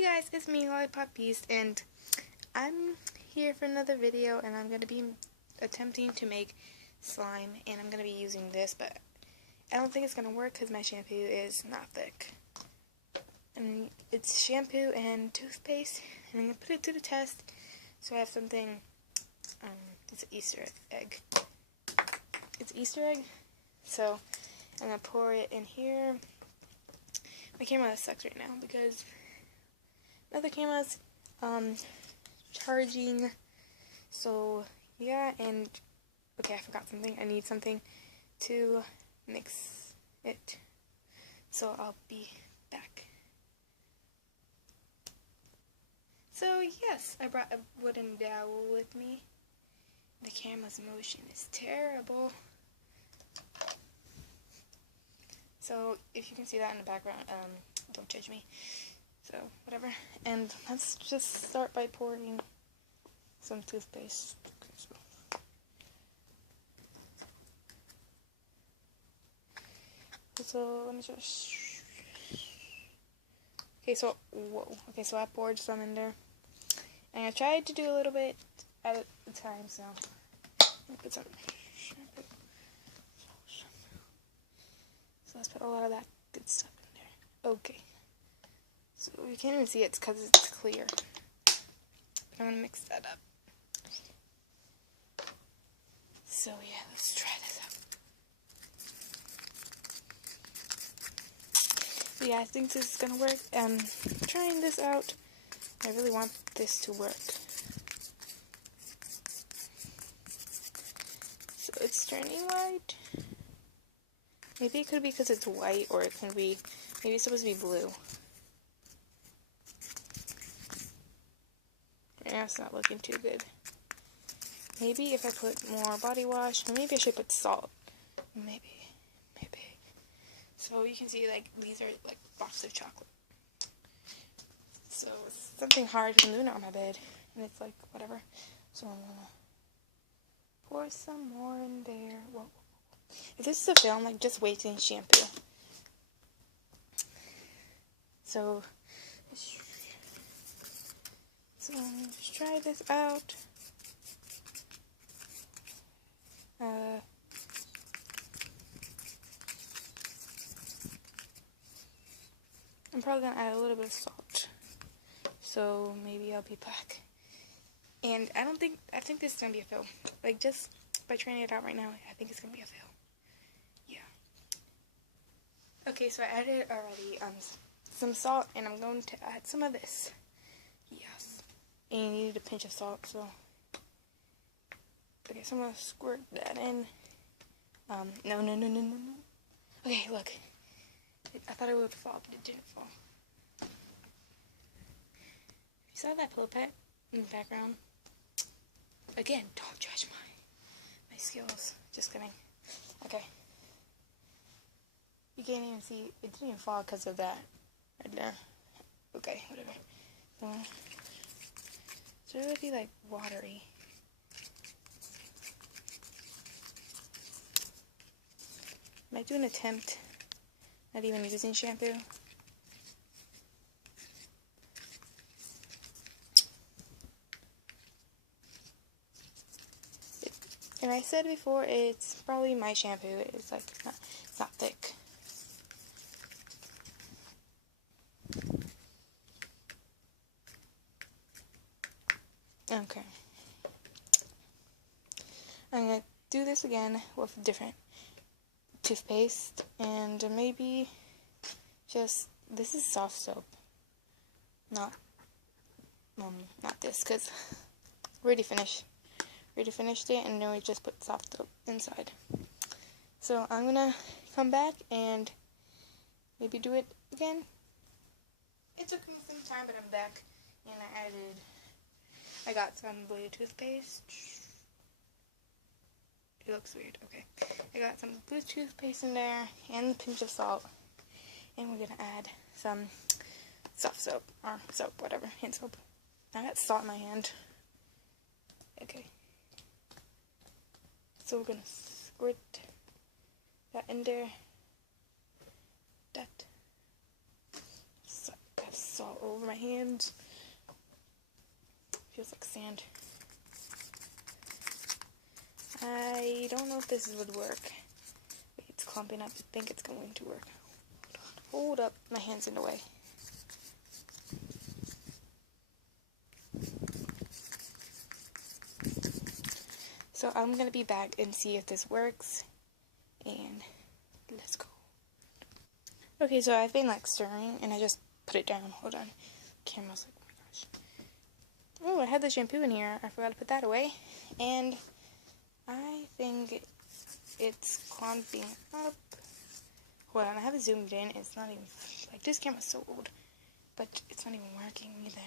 Hey guys, it's me, Lollipop Beast, and I'm here for another video, and I'm going to be attempting to make slime, and I'm going to be using this, but I don't think it's going to work because my shampoo is not thick. And it's shampoo and toothpaste, and I'm going to put it to the test, so I have something, it's an Easter egg. It's Easter egg, so I'm going to pour it in here. My camera sucks right now because other camera's charging, so yeah. And okay, I forgot something. I need something to mix it, so I'll be back. So yes, I brought a wooden dowel with me. The camera's motion is terrible, so if you can see that in the background, don't judge me. So, whatever. And let's just start by pouring some toothpaste. Okay, so let me just... whoa. Okay, so I poured some in there. And I tried to do a little bit at a time, so... Let me put some shampoo. So let's put a lot of that good stuff in there. Okay. So you can't even see it because it's clear. But I'm going to mix that up. So yeah, let's try this out. So yeah, I think this is going to work. I'm trying this out. I really want this to work. So it's turning white. Maybe it could be because it's white, or it could be, maybe it's supposed to be blue. Yeah, it's not looking too good. Maybe if I put more body wash, or maybe I should put salt. Maybe. So you can see, like, these are like boxes of chocolate. So it's something hard because I'm doing it on my bed, and it's like whatever. So I'm gonna pour some more in there. Whoa. If this is a film, like, just wasting shampoo. So let's try this out. I'm probably gonna add a little bit of salt. So maybe I'll be back. And I think this is gonna be a fail. Like, just by trying it out right now, I think it's gonna be a fail. Yeah. Okay, so I added already some salt, and I'm going to add some of this. Yes. And you need a pinch of salt, so. Okay, so I'm gonna squirt that in. No. Okay, look. I thought it would fall, but it didn't fall. You saw that pillow pet in the background? Again, don't judge my skills. Just kidding. Okay. You can't even see. It didn't even fall because of that. Right there. Okay, whatever. So it would be like watery. Might do an attempt at even using shampoo. And I said before, it's probably my shampoo. It's like it's not thick. Okay. I'm gonna do this again with different toothpaste, and maybe just, this is soft soap, not this, because we already finished it, and then we just put soft soap inside. So I'm gonna come back and maybe do it again. It took me some time, but I'm back, and I got some blue toothpaste. It looks weird. Okay. I got some blue toothpaste in there and a pinch of salt. And we're going to add some soft soap, or soap, whatever, hand soap. I got salt in my hand. Okay. So we're going to squirt that in there. That. So, It's all over my hands. Feels like sand. I don't know if this would work. Wait, it's clumping up. I think it's going to work. Hold up. My hand's in the way. So I'm going to be back and see if this works. And let's go. Okay, so I've been like stirring and I just put it down. Hold on. Camera's like, oh my gosh. Oh, I had the shampoo in here. I forgot to put that away. And I think it's clumping up. Hold on, I have it zoomed in. It's not even, like, this camera's so old. But it's not even working either.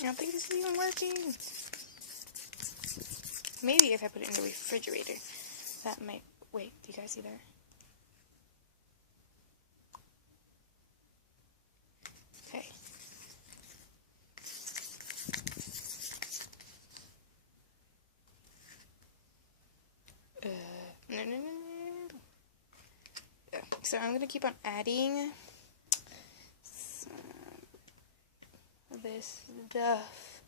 I don't think this is even working. Maybe if I put it in the refrigerator, that might... Wait, do you guys see that? Okay. No. Yeah. So I'm gonna keep on adding some of this stuff,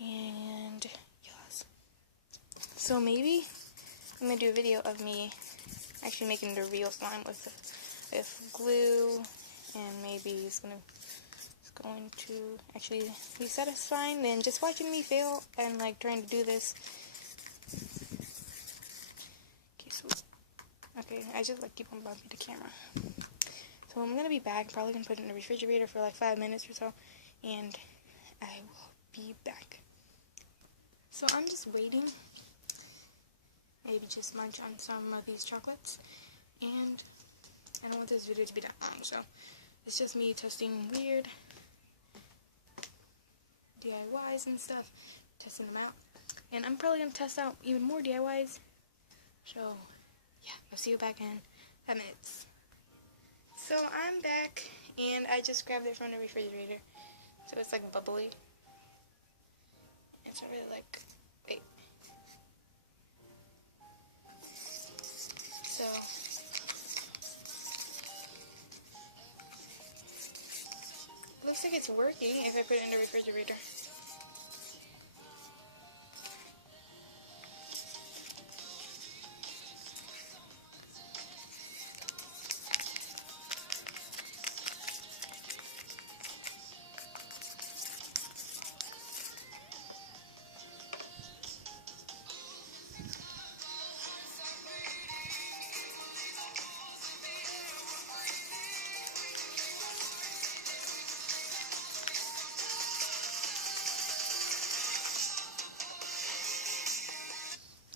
and yes. So maybe I'm gonna do a video of me actually making the real slime with glue, and maybe it's going to actually be satisfying than just watching me fail and like trying to do this. Okay, I just like keep on bumping the camera. So I'm gonna be back. Probably gonna put it in the refrigerator for like 5 minutes or so, and I will be back. So I'm just waiting. Maybe just munch on some of these chocolates, and I don't want this video to be that long, so it's just me testing weird DIYs and stuff, testing them out, and I'm probably gonna test out even more DIYs. So yeah, I'll see you back in 5 minutes. So I'm back, and I just grabbed it from the refrigerator, so it's like bubbly. It's not really like, wait. So looks like it's working if I put it in the refrigerator.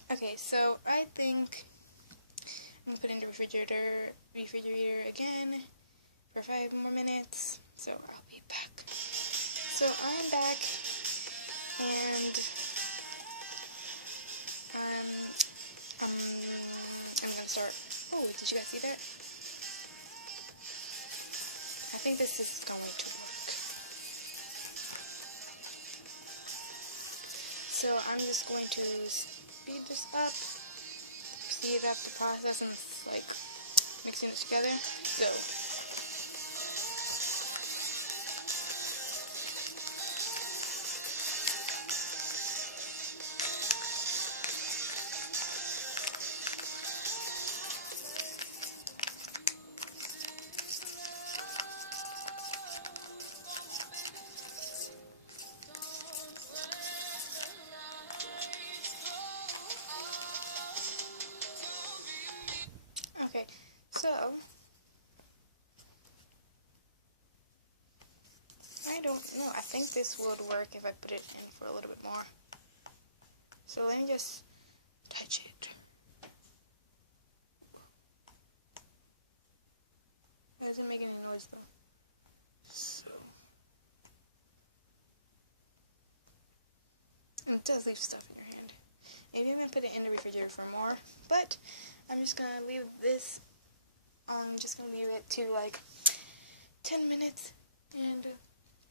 Okay, so I think I'm gonna put it in the refrigerator again for 5 more minutes. So I'll be back. So I'm back, and I'm gonna start. Oh, did you guys see that? I think this is going to work. So I'm just going to speed this up, speed up the process, and like mixing it together. So okay, so I don't know. I think this would work if I put it in for a little bit more. So let me just touch it. It doesn't make any noise though. So it does leave stuff in your hand. Maybe I'm gonna put it in the refrigerator for more, but I'm just gonna leave this. I'm just gonna leave it to like 10 minutes, and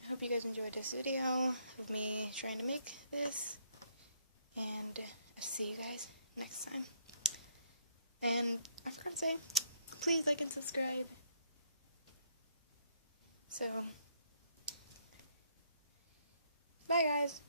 hope you guys enjoyed this video of me trying to make this, and I'll see you guys next time. And I forgot to say, please like and subscribe. So, bye guys.